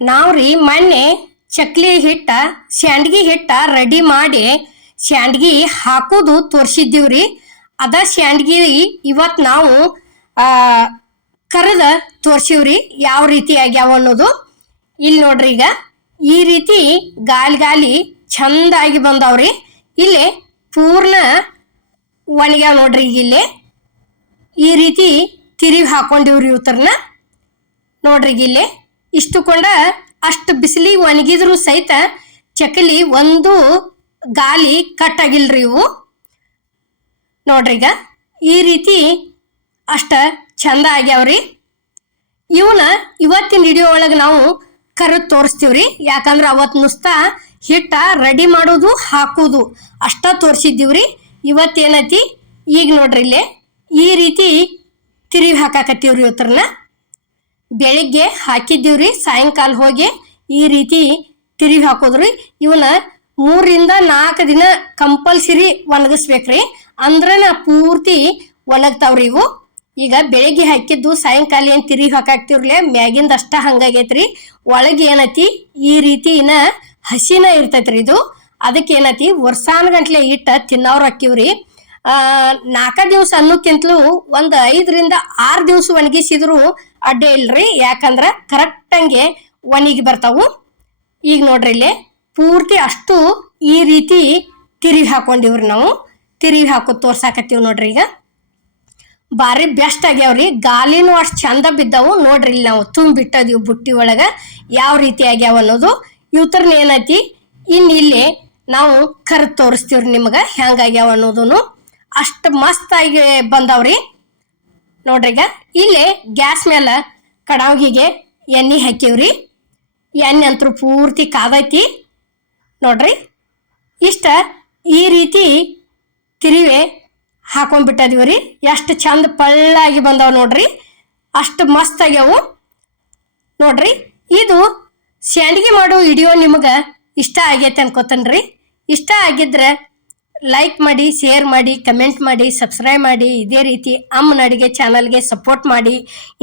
ನಾವ್ರಿ ಮೊನ್ನೆ ಚಕ್ಲಿ ಹಿಟ್ಟ ಸ್ಯಾಂಡ್ಗಿ ಹಿಟ್ಟ ರೆಡಿ ಮಾಡಿ ಸ್ಯಾಂಡ್ಗಿ ಹಾಕೋದು ತೋರಿಸಿದ್ದೀವ್ರಿ. ಅದ ಸ್ಯಾಂಡ್ಗಿ ಇವತ್ತು ನಾವು ಕರೆದ ತೋರ್ಸಿವ್ರಿ ಯಾವ ರೀತಿ ಆಗ್ಯಾವ ಅನ್ನೋದು. ಇಲ್ಲಿ ನೋಡ್ರಿ, ಈಗ ಈ ರೀತಿ ಗಾಲಿ ಚಂದಾಗಿ ಬಂದಾವ್ರಿ. ಇಲ್ಲೇ ಪೂರ್ಣ ಒಣಗ್ಯಾವ ನೋಡ್ರಿ. ಇಲ್ಲೇ ಈ ರೀತಿ ತಿರುವಿ ಹಾಕೊಂಡಿವ್ರಿ ಇವತ್ತರನ್ನ ನೋಡ್ರಿ. ಇಲ್ಲೇ ಇಷ್ಟು ಕೊಂಡ ಅಷ್ಟು ಬಿಸಿಲಿಗೆ ಒಣಗಿದ್ರು ಸಹಿತ ಚಕಲಿ ಒಂದು ಗಾಲಿ ಕಟ್ ಆಗಿಲ್ರಿ ಇವು ನೋಡ್ರಿ. ಈಗ ಈ ರೀತಿ ಅಷ್ಟ ಚಂದ ಆಗ್ಯಾವ್ರಿ. ಇವನ್ನ ಇವತ್ತಿನ ವಿಡಿಯೋ ಒಳಗೆ ನಾವು ಕರೆದು ತೋರಿಸ್ತೀವ್ರಿ. ಯಾಕಂದ್ರೆ ಅವತ್ತು ನುಸ್ತಾ ಹಿಟ್ಟ ರೆಡಿ ಮಾಡೋದು ಹಾಕೋದು ಅಷ್ಟ ತೋರಿಸಿದ್ದೀವ್ರಿ. ಇವತ್ತೇನೈತಿ ಈಗ ನೋಡ್ರಿ, ಇಲ್ಲೇ ಈ ರೀತಿ ತಿರುವಿ ಹಾಕಾಕತ್ತೀವ್ರಿ. ಇವತ್ತರನ್ನ ಬೆಳಿಗ್ಗೆ ಹಾಕಿದ್ದೀವ್ರಿ, ಸಾಯಂಕಾಲ ಹೋಗಿ ಈ ರೀತಿ ತಿರುವಿ ಹಾಕೋದ್ರಿ. ಇವನ್ನ 3 ರಿಂದ 4 ದಿನ ಕಂಪಲ್ಸರಿ ಒಣಗಿಸ್ಬೇಕ್ರಿ, ಅಂದ್ರನ ಪೂರ್ತಿ ಒಣಗ್ತಾವ್ರಿ ಇವು. ಈಗ ಬೆಳಿಗ್ಗೆ ಹಾಕಿದ್ದು ಸಾಯಂಕಾಲ ಏನು ತಿರುವಿ ಹಾಕಾಕ್ತಿವ್ರಲೆ ಮ್ಯಾಗಿಂದ ಅಷ್ಟ ಹಂಗಾಗೈತ್ರಿ. ಒಳಗೆ ಏನೈತಿ ಈ ರೀತಿ ಇನ್ನ ಹಸಿನ ಇರ್ತೈತ್ರಿ ಇದು. ಅದಕ್ಕೆ ಏನೈತಿ ವರ್ಷಾನ್ಗಂಟ್ಲೆ ಇಟ್ಟ ತಿನ್ನವ್ರು ಹಾಕಿವ್ರಿ. 4 ದಿವಸ ಅನ್ನೋಕ್ಕಿಂತಲೂ ಒಂದು 5 ರಿಂದ 6 ದಿವಸ ಒಣಗಿಸಿದ್ರು ಅಡ್ಡೆ ಇಲ್ರಿ. ಯಾಕಂದ್ರ ಕರೆಕ್ಟಂಗೆ ಒಣಗಿ ಬರ್ತಾವು. ಈಗ ನೋಡ್ರಿ, ಇಲ್ಲೇ ಪೂರ್ತಿ ಅಷ್ಟು ಈ ರೀತಿ ತಿರುವಿ ಹಾಕೊಂಡಿವ್ರಿ. ನಾವು ತಿರುವಿ ಹಾಕೋದು ತೋರ್ಸಾಕತ್ತೀವಿ ನೋಡ್ರಿ. ಈಗ ಭಾರಿ ಬೆಸ್ಟ್ ಆಗ್ಯಾವ್ರಿ. ಗಾಲಿನೂ ಅಷ್ಟು ಚಂದ ಬಿದ್ದಾವು ನೋಡ್ರಿ. ಇಲ್ಲಿ ನಾವು ತುಂಬಿಟ್ಟದೀವಿ ಬುಟ್ಟಿ ಒಳಗ ಯಾವ ರೀತಿ ಆಗ್ಯಾವ ಅನ್ನೋದು. ಇವತ್ತರ್ನ ಏನೈತಿ ಇನ್ನು ಇಲ್ಲಿ ನಾವು ಕರೆದು ತೋರಿಸ್ತೀವ್ರಿ ನಿಮ್ಗೆ ಹೆಂಗಾಗ್ಯಾವ ಅನ್ನೋದನ್ನು. ಅಷ್ಟು ಮಸ್ತ್ ಆಗಿ ಬಂದಾವ್ರಿ ನೋಡ್ರಿ. ಈಗ ಇಲ್ಲೇ ಗ್ಯಾಸ್ ಮೇಲೆ ಕಡಾವಿಗೆ ಎಣ್ಣೆ ಹಾಕಿವ್ರಿ. ಎಣ್ಣೆ ಅಂತೂ ಪೂರ್ತಿ ಕಾದೈತಿ ನೋಡ್ರಿ. ಇಷ್ಟ ಈ ರೀತಿ ತಿರುವೆ ಹಾಕೊಂಡ್ಬಿಟ್ಟದಿವ್ರಿ. ಎಷ್ಟು ಚಂದ ಪಳ್ಳಾಗಿ ಬಂದಾವ ನೋಡ್ರಿ. ಅಷ್ಟು ಮಸ್ತ್ ಆಗ್ಯಾವು ನೋಡ್ರಿ. ಇದು ಸ್ಯಾಂಡ್ಗಿ ಮಾಡೋ ವಿಡಿಯೋ ನಿಮ್ಗೆ ಇಷ್ಟ ಆಗೈತೆ ಅನ್ಕೋತನ್ರಿ. ಇಷ್ಟ ಆಗಿದ್ರೆ ಲೈಕ್ ಮಾಡಿ, ಶೇರ್ ಮಾಡಿ, ಕಮೆಂಟ್ ಮಾಡಿ, ಸಬ್ಸ್ಕ್ರೈಬ್ ಮಾಡಿ. ಇದೇ ರೀತಿ ಅಮ್ಮನ ಅಡುಗೆ ಚಾನಲ್ಗೆ ಸಪೋರ್ಟ್ ಮಾಡಿ.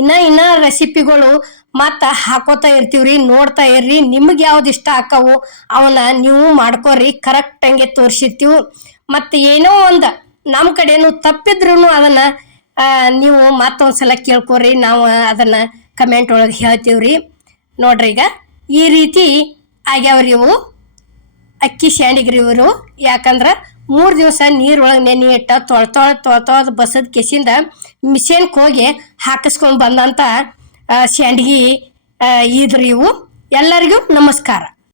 ಇನ್ನ ರೆಸಿಪಿಗಳು ಮತ್ತು ಹಾಕೋತಾ ಇರ್ತೀವ್ರಿ, ನೋಡ್ತಾ ಇರ್ರಿ. ನಿಮ್ಗೆ ಯಾವ್ದು ಇಷ್ಟ ಆಕ್ಕವು ಅವನ್ನ ನೀವು ಮಾಡ್ಕೋರಿ. ಕರೆಕ್ಟಂಗೆ ತೋರಿಸಿರ್ತೀವಿ. ಮತ್ತು ಏನೋ ಒಂದು ನಮ್ಮ ಕಡೆನೂ ತಪ್ಪಿದ್ರೂ ಅದನ್ನು ನೀವು ಮತ್ತೊಂದ್ಸಲ ಕೇಳ್ಕೊರಿ, ನಾವು ಅದನ್ನು ಕಮೆಂಟ್ ಒಳಗೆ ಹೇಳ್ತೀವ್ರಿ ನೋಡ್ರಿ. ಈಗ ಈ ರೀತಿ ಆಗ್ಯಾವ್ರಿ ಇವು ಅಕ್ಕಿ ಸ್ಯಾಂಡಿಗ್ರಿ ಇವರು. ಯಾಕಂದ್ರೆ 3 ದಿವಸ ನೀರೊಳಗೆ ನೆನೆ ಇಟ್ಟ ತೊಳ್ದು ಬಸದ ಕೆಸಿಂದ ಮಿಷನ್ಗೆ ಹೋಗಿ ಹಾಕಿಸ್ಕೊಂಡು ಬಂದಂಥ ಸ್ಯಾಂಡ್ಗಿ ಇದ್ರಿ ಇವು. ಎಲ್ಲರಿಗೂ ನಮಸ್ಕಾರ.